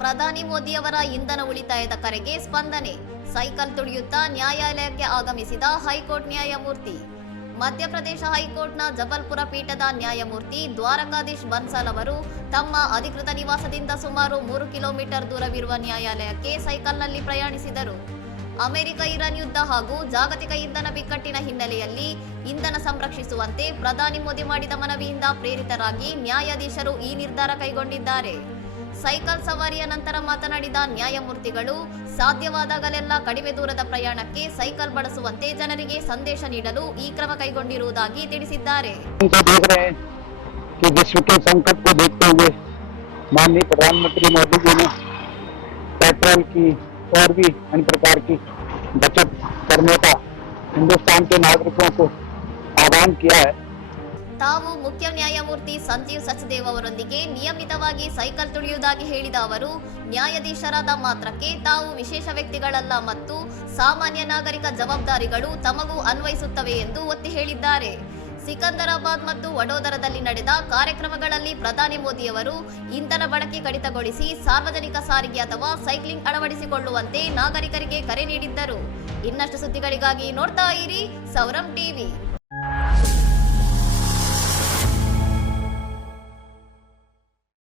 ಪ್ರಧಾನಿ ಮೋದಿಯವರ ಇಂಧನ ಉಳಿತಾಯದ ಕರೆಗೆ ಸ್ಪಂದನೆ. ಸೈಕಲ್ ತುಳಿಯುತ್ತಾ ನ್ಯಾಯಾಲಯಕ್ಕೆ ಆಗಮಿಸಿದ ಹೈಕೋರ್ಟ್ ನ್ಯಾಯಮೂರ್ತಿ. ಮಧ್ಯಪ್ರದೇಶ ಹೈಕೋರ್ಟ್ನ ಜಬಲ್ಪುರ ಪೀಠದ ನ್ಯಾಯಮೂರ್ತಿ ದ್ವಾರಕಾಧೀಶ್ ಬನ್ಸಾಲ್ ಅವರು ತಮ್ಮ ಅಧಿಕೃತ ನಿವಾಸದಿಂದ ಸುಮಾರು 3 ಕಿಲೋಮೀಟರ್ ದೂರವಿರುವ ನ್ಯಾಯಾಲಯಕ್ಕೆ ಸೈಕಲ್ನಲ್ಲಿ ಪ್ರಯಾಣಿಸಿದರು. ಅಮೆರಿಕ ಇರಾನ್ ಯುದ್ಧ ಹಾಗೂ ಜಾಗತಿಕ ಇಂಧನ ಬಿಕ್ಕಟ್ಟಿನ ಹಿನ್ನೆಲೆಯಲ್ಲಿ ಇಂಧನ ಸಂರಕ್ಷಿಸುವಂತೆ ಪ್ರಧಾನಿ ಮೋದಿ ಮಾಡಿದ ಮನವಿಯಿಂದ ಪ್ರೇರಿತರಾಗಿ ನ್ಯಾಯಾಧೀಶರು ಈ ನಿರ್ಧಾರ ಕೈಗೊಂಡಿದ್ದಾರೆ. ಸೈಕಲ್ ಸವಾರಿಯ ನಂತರ ಮಾತನಾಡಿದ ನ್ಯಾಯಮೂರ್ತಿಗಳು, ಸಾಧ್ಯವಾದಾಗಲೆಲ್ಲ ಕಡಿಮೆ ದೂರದ ಪ್ರಯಾಣಕ್ಕೆ ಸೈಕಲ್ ಬಳಸುವಂತೆ ಜನರಿಗೆ ಸಂದೇಶ ನೀಡಲು ಈ ಕ್ರಮ ಕೈಗೊಂಡಿರುವುದಾಗಿ ತಿಳಿಸಿದ್ದಾರೆ. विश्व के संकट को देखते हुए माननीय प्रधानमंत्री मोदी जी ने पेट्रोल की और भी अन्य प्रकार की बचत करने का हिंदुस्तान के नागरिकों को आह्वान किया है. ತಾವು ಮುಖ್ಯ ನ್ಯಾಯಮೂರ್ತಿ ಸಂಜೀವ್ ಸಚ್ದೇವ್ ಅವರೊಂದಿಗೆ ನಿಯಮಿತವಾಗಿ ಸೈಕಲ್ ತುಳಿಯುವುದಾಗಿ ಹೇಳಿದ ಅವರು, ನ್ಯಾಯಾಧೀಶರಾದ ಮಾತ್ರಕ್ಕೆ ತಾವು ವಿಶೇಷ ವ್ಯಕ್ತಿಗಳಲ್ಲ ಮತ್ತು ಸಾಮಾನ್ಯ ನಾಗರಿಕ ಜವಾಬ್ದಾರಿಗಳು ತಮಗೂ ಅನ್ವಯಿಸುತ್ತವೆ ಎಂದು ಒತ್ತಿ ಹೇಳಿದ್ದಾರೆ. ಸಿಕಂದರಾಬಾದ್ ಮತ್ತು ವಡೋದರದಲ್ಲಿ ನಡೆದ ಕಾರ್ಯಕ್ರಮಗಳಲ್ಲಿ ಪ್ರಧಾನಿ ಮೋದಿಯವರು ಇಂಧನ ಬಳಕೆ ಕಡಿತಗೊಳಿಸಿ ಸಾರ್ವಜನಿಕ ಸಾರಿಗೆ ಅಥವಾ ಸೈಕ್ಲಿಂಗ್ ಅಳವಡಿಸಿಕೊಳ್ಳುವಂತೆ ನಾಗರಿಕರಿಗೆ ಕರೆ ನೀಡಿದ್ದರು. ಇನ್ನಷ್ಟು ಸುದ್ದಿಗಳಿಗಾಗಿ ನೋಡ್ತಾ ಇರಿ ಸೌರಂ ಟಿವಿ.